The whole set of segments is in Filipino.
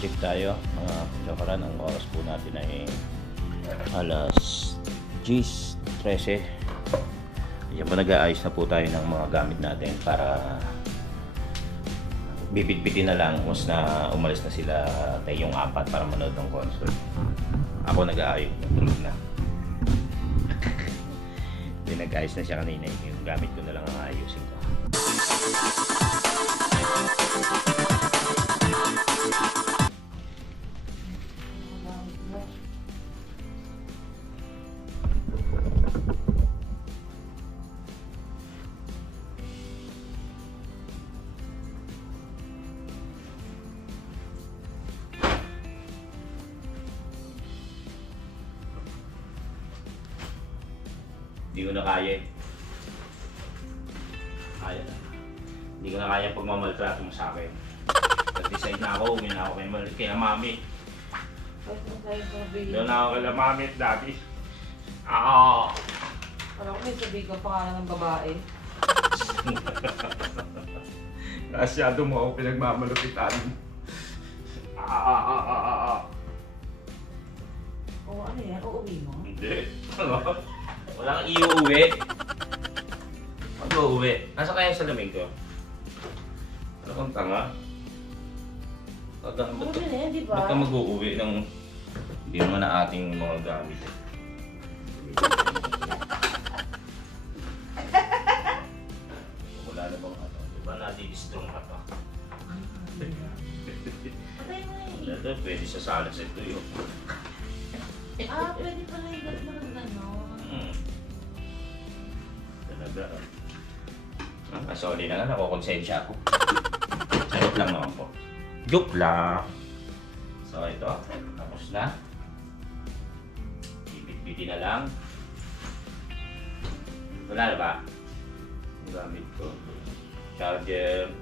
check tayo mga kasaparan. Ang oras po natin ay alas 10:13. Yan po, nag-aayos na po tayo ng mga gamit natin para bibit-bitin na lang once na umalis na sila tayong apat para manood ng concert. Ako nag-aayos, tulog na. Nag-ayos na siya kanina, yung gamit ko na lang ang ayusin ko. Hindi ko na kaya eh. Kaya na. Hindi ko na kaya pagmamaltrato mo sa akin. Nag-decide na ako, uwi na ako kay mami. Doon na ako kay mami at daddy. Alam ko may sabihin ka pangalan ng babae. Masyado mo ako pinagmamalupitan. Oo, ano yan? Uuwi mo? Hindi. Wala kang iuwi. Mag-uuwi. Nasa kaya sa lamig ko? Ano kang tanga? Ba't ka mag-uuwi ng hindi naman na ating mga gamit? Wala na bang ano? Diba nadi-distrong ka to? Patay mo eh. Wala to, pwede sa salas ito yun. Pwede pala yung gano'n. Talaga. Sorry na nga, nakukonsensya ako. Joke lang naman po. Joke lang. So ito, tapos na. Bibit-biti na lang. Wala na ba? Ang gamit ko. Charger.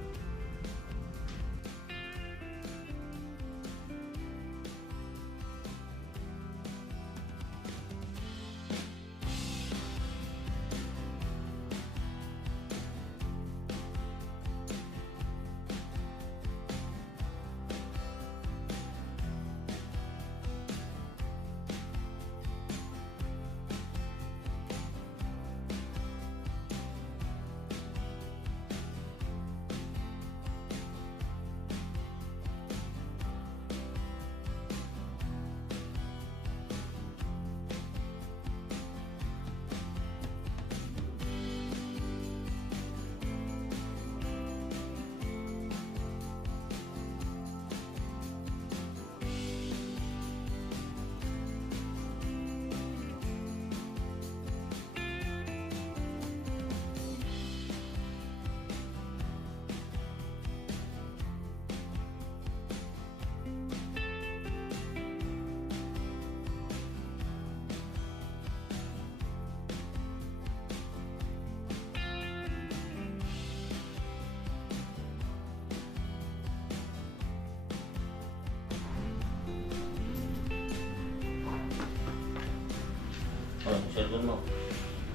Ano, cellphone mo?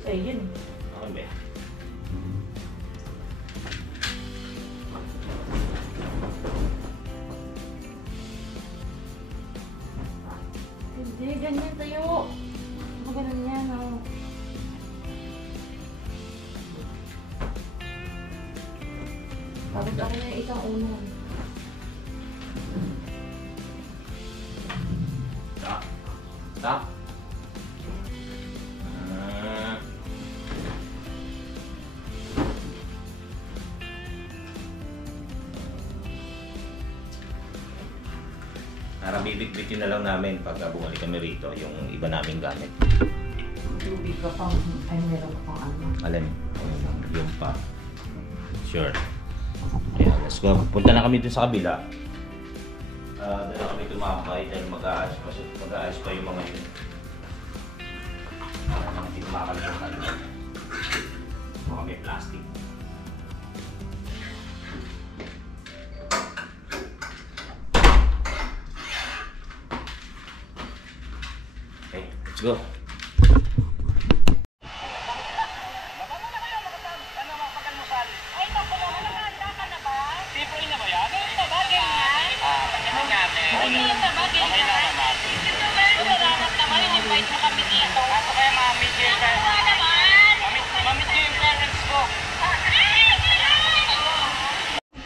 Sa'yo yun. Okay ba? Hindi, ganyan tayo. Ganun yan, oh. Tapos ako na yung isang unan. Stop. Para bibit-bitin na lang namin pagka bumalik kami rito yung iba naming gamit. Tubig ka pang, ay meron ka pang ano. Alam, yung pa. Sure. Kaya let's go. Punta na kami dun sa kabila. Doon na kami tumambay dahil mag-aayos pa yung mga yun. Para naman hindi makakalimutan. Mga may plastic. Okay, let's go.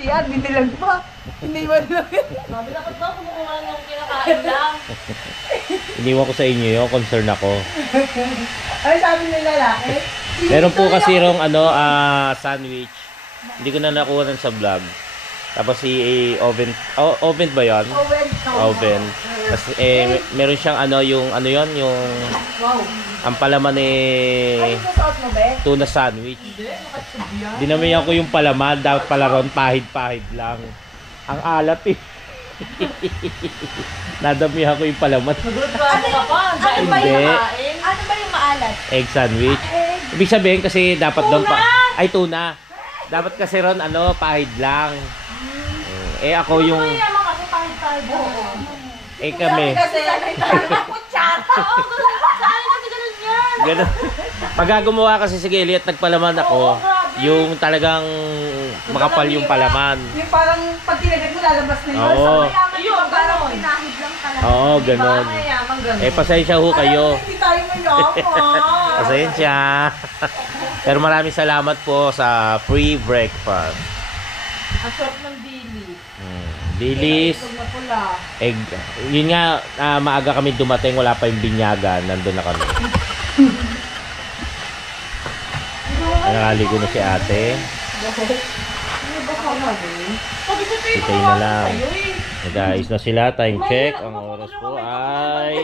yan, binilag pa. Hindi mo lang. Sabi na ko ba, kumukuha ng kinakain lang. Iniwan ko sa inyo yung concern ako. Ano sabi ng lalaki? Meron po kasi rong sandwich. Hindi ko na nakuha nun sa vlog. Tapos si oven, oven ba yan? Oven. Tapos meron siyang yung yung Wow. ang palaman Ano sa suot mo, be? tuna sandwich. Hindi, nakatub yan. Dinamihan ko yung palaman, dapat pala ron pahid-pahid lang. Ang alat eh. Nadamihan ko yung palaman. Nagreklamo ka pa. Ano ba Hindi. yung kain? Ano ba yung maalat? Egg sandwich. Ibig sabihin kasi dapat doon pa. Ay, tuna. Dapat kasi ron pahid lang. Ako yung Kaya mga kasi pahit-pahit. kami. Kasi kutsara. Saan kasi ganun yan? Ganun. Pag gumawa kasi si Kelly at nagpalaman ako, yung talagang makapal yung palaman. Yung parang pag tinagat mo lalabas na yun. Oo. Ayun, parang pinahid lang talaga. Oo, ganun. Mayaman ganun. Pasensya ho kayo. Hindi tayo mayaman. Pasensya. Pero maraming salamat po sa free breakfast. Ang sarap ng dili. Lilis, Isog na pula. egg. Yun nga, maaga kami dumating, wala pa yung binyagan. Nandun na kami. Nakaligo na si ate. Ano ba ka na rin? Sabi ko tayo Hintay na lang. sa'yo eh. Nag-ayos na sila. Time check. Ang oras po ay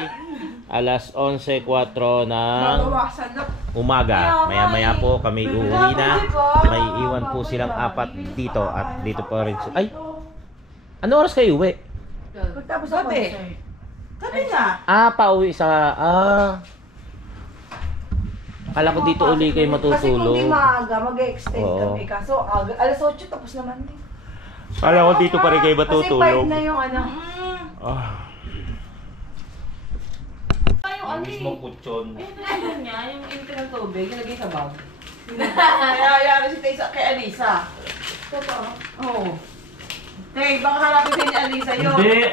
alas 11:04 ng Mabawasan na. umaga. Maya-maya po kami uuwi na. May iwan po silang 4 dito at dito pa rin. Ay! Ano oras kayo uwi? Tapos ako. Sabi nga. Pauwi sa... Akala ko dito uli kayo Kasi kung di matutulog. maaga, mag-extend Oo. kami. Kaso alas 8 tapos naman din. Akala ko dito pa rin kayo Kasi matutulog. 5 na yung ano. Yung ano eh. Mismo kutsyon. Yung tinanong niya, yung init ng tubig, nilagay sa bag. Kaya yari si Tay kay Alisa. Totoo. Oo. Tay, baka hanapin sa ni Alisa yun. Hindi.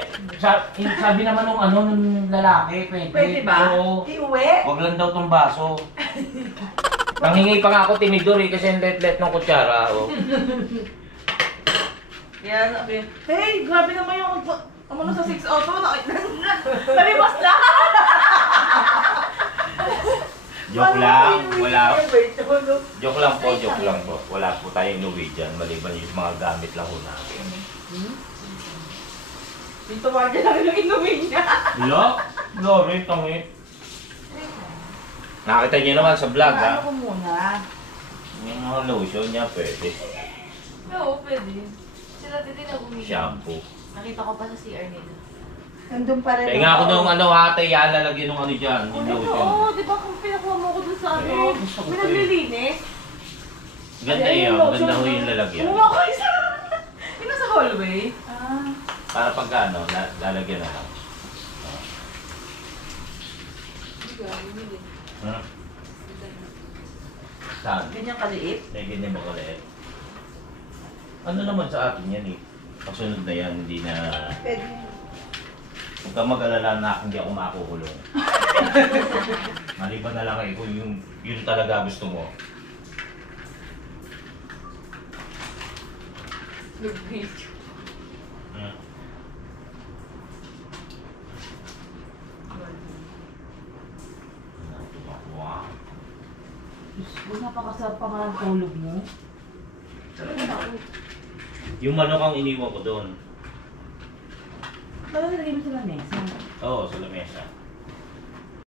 Sabi naman nung lalaki, Pwede ba? Oo. Iuwi? Wag lang daw tong baso. Nanghingi pa nga ako tinidor kasi ang let-let ng kutsara. Oh. Yan, sabi. Tay, grabe naman yung ano sa 6 auto. Nalibas na! Joke lang. Wala. Wala. Joke lang po. Wala po tayong inuwi dyan. Maliban yung mga gamit lang ho natin. Dito ba dyan lang yung inuwi niya? Lori, tangi. Nakita niyo naman sa vlog, ha? Ano ko muna? Yung mga lotion niya, pwede. Oo, pwede. Sila titi na umiinom. Shampoo. Nakita ko pa sa CR nila. Nandun pa rin. Kaya nga ako nung ate, lalagyan ng dyan, yung lotion. Oo, di ba kung pinakuha mo ko dun sa ano? gusto ko May to eh. naglilinis? Ganda yun, maganda ho yung lalagyan. Kumuha ko isa. Yung nasa hallway. Para pag lalagyan na lang. Saan? Ganyan kaliit. Ganyan ba ulit? Ano naman sa atin yan eh. Pasunod na yan, hindi na... Pwede. Huwag kang mag-alala na hindi ako makukulong. Maliban na lang kayo kung yun talaga gusto mo. Hmm. Wow. Napakasarap pa nga ang tulog mo. Yung manok ang iniwan ko doon. Bakit nilagay mo sa mesa? Oo, sa lamesa.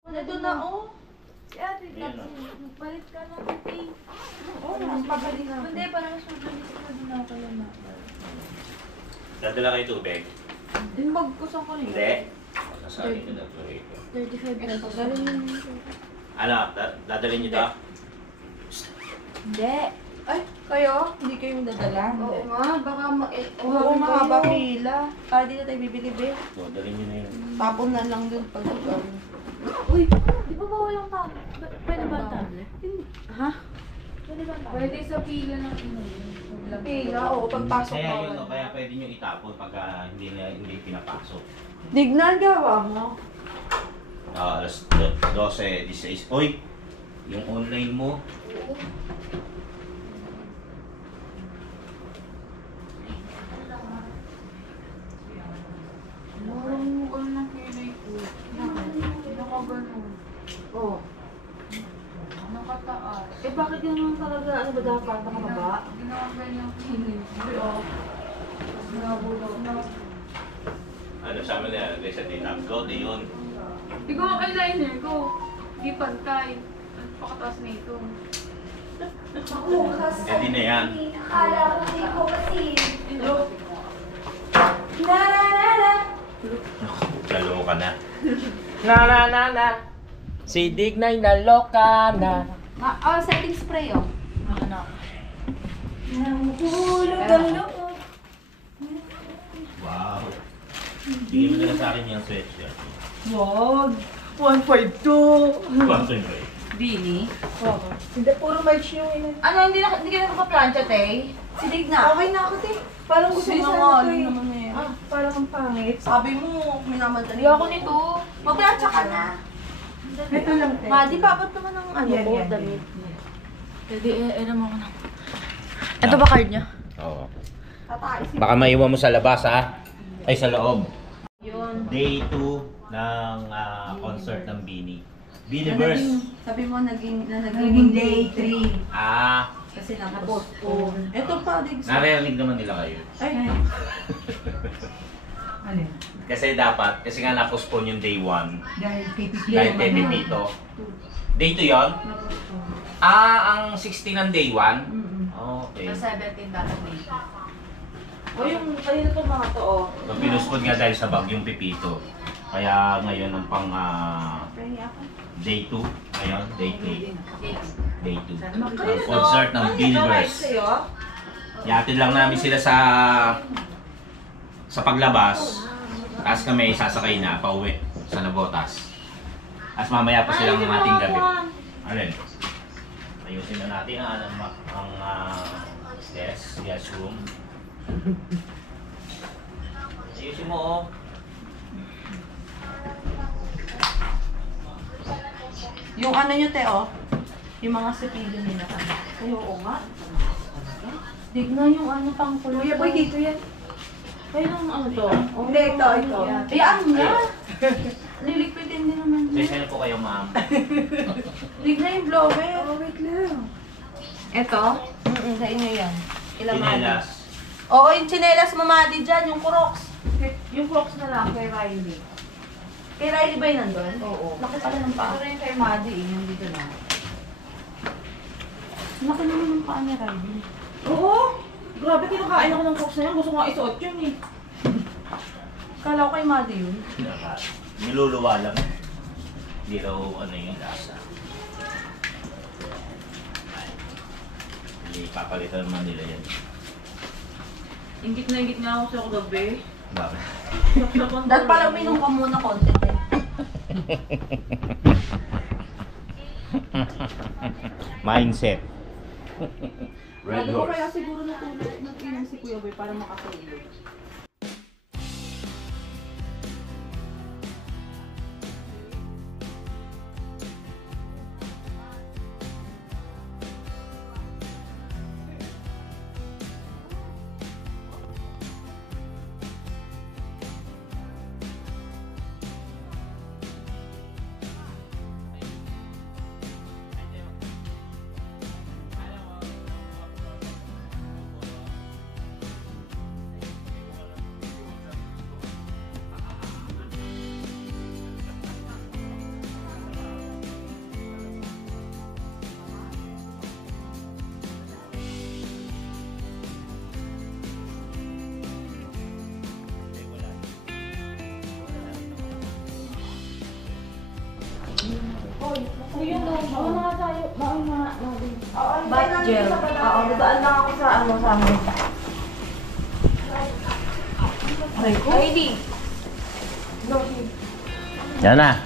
Nandun na, oh. Si ate, Ayan, nagpalit ka na ate. Oo, mas pabali na ako. Hindi, parang mas mabilis na din ako lang na. Dadala kayo tubig? Yung bag ko sa kanila. Hindi. Nasali ko na ito rito. 35 pesos. Galing yun. Ano, dadalhin niyo ito? Hindi. Ay, kayo? Hindi kayong dadala? Oo nga, baka Oo, mahaba pila. Para di na tayo bibili, be. So, dalhin niyo na yun. Tapon na lang dun pag Uy, di ba bawal yung tablet? Pwede ba ang tablet? Ha? Pwede ba ang tablet? Pwede sa pila ng Pila, oo. Pagpasok Kaya bawal. yun, no, kaya pwede niyo itapon pag hindi pinapasok. Dignan gawa mo. Alas 12, 16. Uy! Yung online mo. bakit ganun talaga? Ano ba dapat? Nakababa? Ano sa amin na, sa tinapgo, di yun. Ikaw ang eyeliner ko. Di pantay. Pakataas na ito. Eh di na yan. Akala ko hindi ko kasi. Lalo ka na. Na. Si Dignay naloka na. Setting spray, oh. Nahulog ang loob. Wow. Bigyan mo na lang sa akin yung sweatshirt. Wag. 152. Sponsor ko eh. Bini? Hindi, puro merch yung Ano, hindi ka na magpa-plancha, te? Sinig na. Okay na ako, te. Parang gusto mo sana ito eh. Ah. Parang ang pangit. Sabi mo, minamadali. Hindi ako nito. Mag-plancha ka na. Ito lang, te. Ma, di pa abot naman ng ano Yan, ko, yan, damit. Pwede, mo ko na. Ito ba card niya? Oo. Tatais. Baka maiwan mo sa labas ha. Ay sa loob. Yun. Day 2 ng concert ng Bini. Biniverse. Sabi mo naging day 3. Ah, Kasi nakapostpone. Ito pa, Diggs. narinig naman nila kayo. Ay. Ano yun? Kasi dapat, kasi nga na-postpone yung day 1. Dahil PPP. Dahil kay Pepito. Day 2 yun? Ah, ang 16 ng day 1? Okay. Sa 17 dapat dito. O yung kanina itong mga to, oh. So, pinuspod nga dahil sa bagyong Pepito. Kaya ngayon ang pang day 2. Ngayon, day 3. Day 2. Ang concert ng Biniverse. Ihatid lang namin sila sa paglabas. Tapos kami sasakay na pauwi sa Nabotas. Tapos mamaya pa silang ating gabi. Alin? Ayusin na natin ang guest room. Ayusin mo oh. Yung ano nyo, te, oh. Yung mga sipilyo nila. Ay, oo nga. Tignan yung ano pang kulay. Kuya boy, dito yan. Ayun ang ano to? Hindi, ito. Ayan nga. Lilikpitin din naman. Session po kayo ma'am. Tignan yung blower. Oh, wait lang. Ito? Sa inyo yan. Pinelas. Oo, yung chinelas mamadi dyan, yung Crocs. Yung Crocs na lang kay Riley. Kay Riley ba yun nandun? Oo. Laki pala ng paa. Pero yung kay Maddie, yung dito na. Laki naman ng paa ni Riley. Oo! Grabe, kinakain ako ng Crocs na yan. Gusto ko nga isuot yun eh. Kala ko kay Maddie yun. Niluluwa lang. Hindi raw ano yung lasa. Hindi papalitan naman nila yan. Ingit nga ako sa kagabi. Bakit? Dahil pala uminom ka muna konti eh. Mindset. Red Lalo ko horse. kaya siguro natulog, nag-inom si Kuya Boy para makatulog. Batgel. Oo, dadaan lang ako sa ano sa amin. Heidi. Yan na.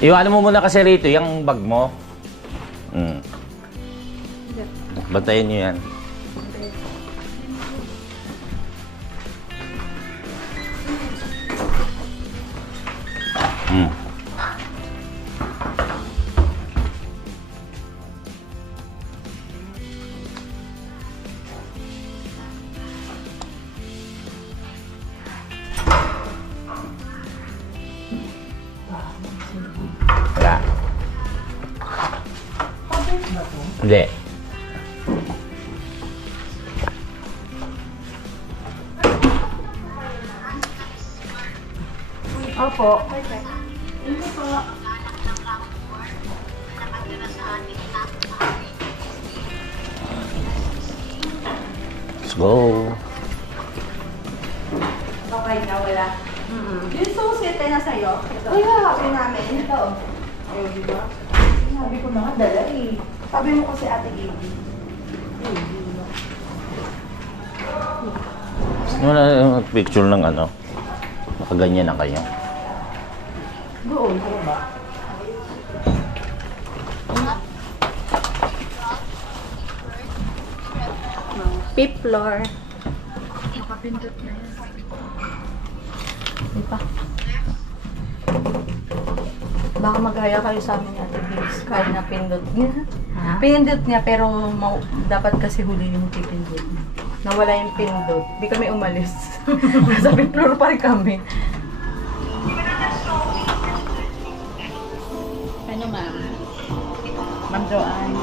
Iwanan mo muna kasi rito, yung bag mo. Bantayan nyo yan. Hindi. Opo. Let's go. Okay na, wala. Yung susit na sa'yo. Uy, hahabi namin. Ito. Ayaw, di ba? Sabi ko na nga, dala eh. Sabi mo kasi Ate Gaby. Wala yung picture ng ano. Nakaganyan na kayo. Doon, ano ba? Fifth floor. Nakapindot na yan. Di pa. Baka magaya kayo sa amin Ate Gaby. Kaya na pindot niya. Ha? Pindot niya pero dapat kasi huli yung pipindot niya. Nawala yung pindot. Di kami umalis. Sa fifth floor pa rin kami. Ano ma'am? Ma'am Joanne.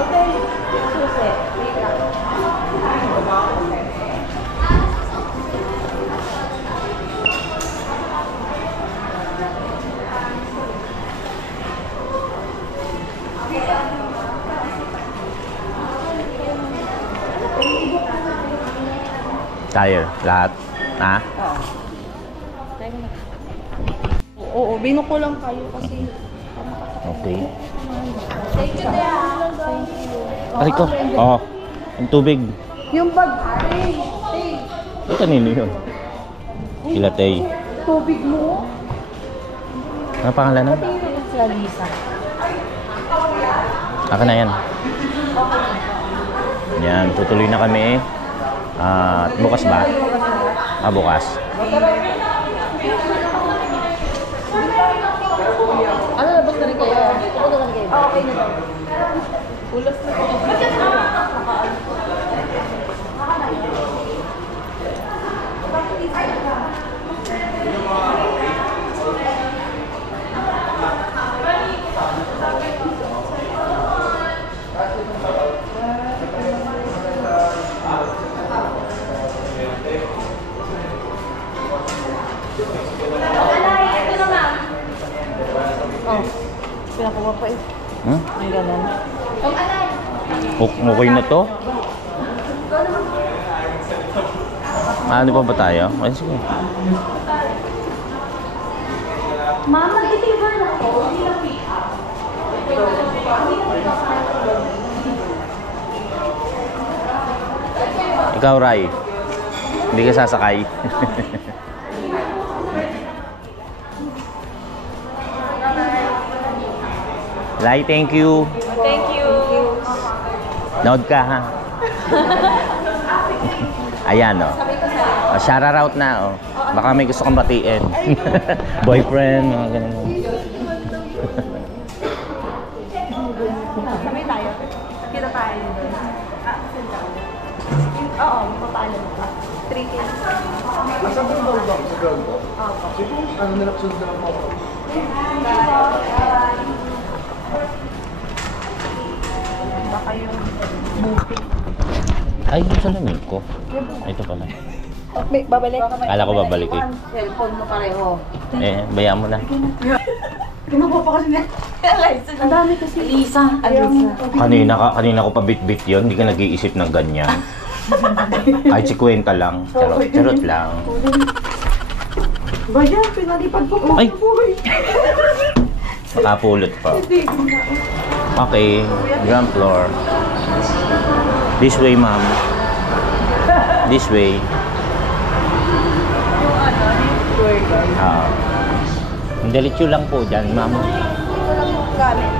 Okay. Susi. Wait lang. Tire. Lahat. Ha? Oo, binuko lang kayo kasi Okay. thank you there. Aray ko. Oo. Yung tubig. Yung bag, Ito kanino yun? Ilatay. tubig mo. Ano pangalan nun? Sa Lisa. Aka na yan. Yan. Tutuloy na kami. Bukas ba? Bukas. Ano, labas na rin kayo? Pupunta na rin kayo? Okay na daw. Ulas na po. Oh, pinakuha pa eh. Hmm? May ganun. Okay na to? Ano pa ba tayo? Ay, sige. Mama, mag-deliver na ako. Hindi lang pick up. Ikaw, Rai. Hindi ka sasakay. Lai, thank you. Thank you. Nood ka, ha? Ayan, oh. Shout out na, oh. Baka may gusto kang batiin. Boyfriend, mga ganun. Sabay tayo. Kita tayo doon. Oo, mapapaalam ka. 3K. Asa ba yung bang sa ground ko? Siguro, ano nila sunod na ako. Baka yung booking. Ay, yung salamin ko. Ito pala. May babalik? Kala ko babalik eh. Cellphone mo pareho. Bayaan mo na. Kinuha pa kasi niya. Ang dami kasi. Lisa. Kanina ko pa bit-bit yun. Hindi ka nag-iisip ng ganyan. Kahit si kwenta lang. Charot lang. Ba yan? Pinalipad ko. Ay! Nakapulot pa. Okay. Ground floor. This way, ma'am. This way. Ang diretso lang po dyan, ma'am. Ito lang yung gamit.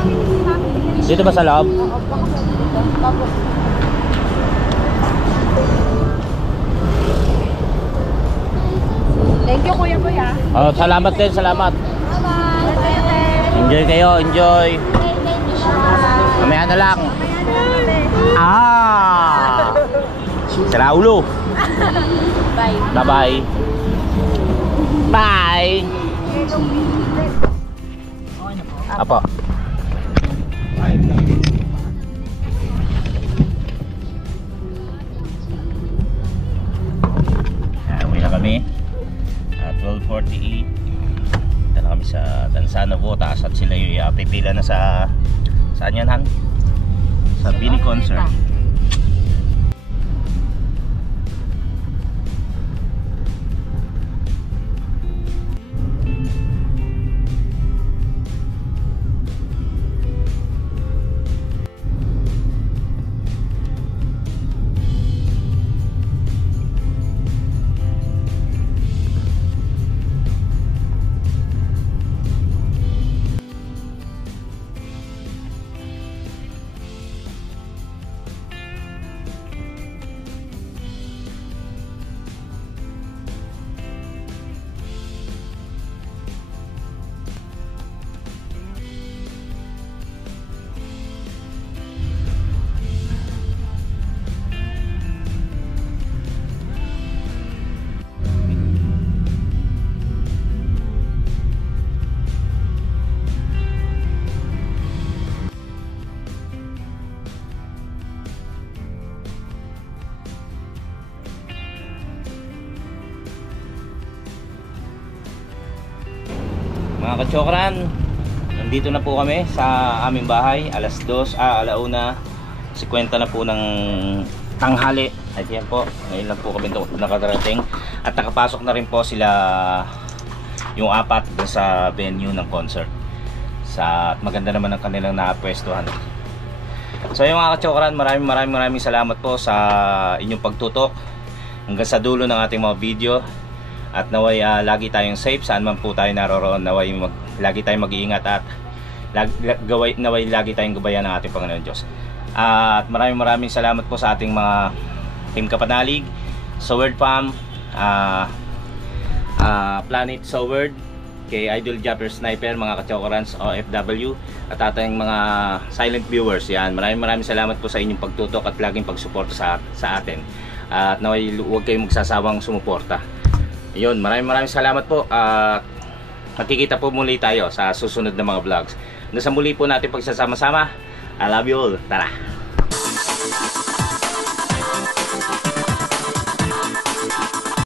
kami ni Mami. Dito ba sa loob? Oo, baka sa dito. Tapos, thank you, Kuya Boy, ah. Oh, salamat din, salamat. Bye-bye. Enjoy kayo, enjoy. Mamaya na lang. Ah! Sira ulo. Bye. Bye-bye. Bye. Apo. Uwi na kami. 12:48. Dito na kami sa Tansana Botas at sila yung pipila na sa saan yan, Han? Sa Bini Concert. Mga kachokran, nandito na po kami sa aming bahay. Alauna 50 na po ng tanghali. At yan po, ngayon lang po kami nakadarating. At nakapasok na rin po sila yung apat dun sa venue ng concert. Maganda naman ang kanilang napwestuhan. So yung mga kachokran, maraming salamat po sa inyong pagtutok hanggang sa dulo ng ating mga video. At naway lagi tayong safe saan man po tayo naroroon. Naway lagi tayong mag-iingat at naway lagi tayong gabayan ng ating Panginoon Diyos. At maraming salamat po sa ating mga Team Kapanalig, Soward Fam, Planet Soward, kay Idol Japper Sniper, mga kachokorans, OFW, at ating mga silent viewers. Yan, maraming salamat po sa inyong pagtutok at laging pagsuporta sa atin. At naway huwag kayong magsasawang sumuporta. Yun, maraming salamat po. Magkikita po muli tayo sa susunod na mga vlogs. Hanggang sa muli po natin pagsasama-sama. I love you all. Tara!